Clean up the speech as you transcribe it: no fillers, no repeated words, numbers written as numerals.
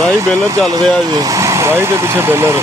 ਰਾਹੀ ਬੇਲਰ ਚੱਲ ਰਿਹਾ ਜੀ, ਰਾਹੀ ਦੇ ਪਿੱਛੇ ਬੇਲਰ।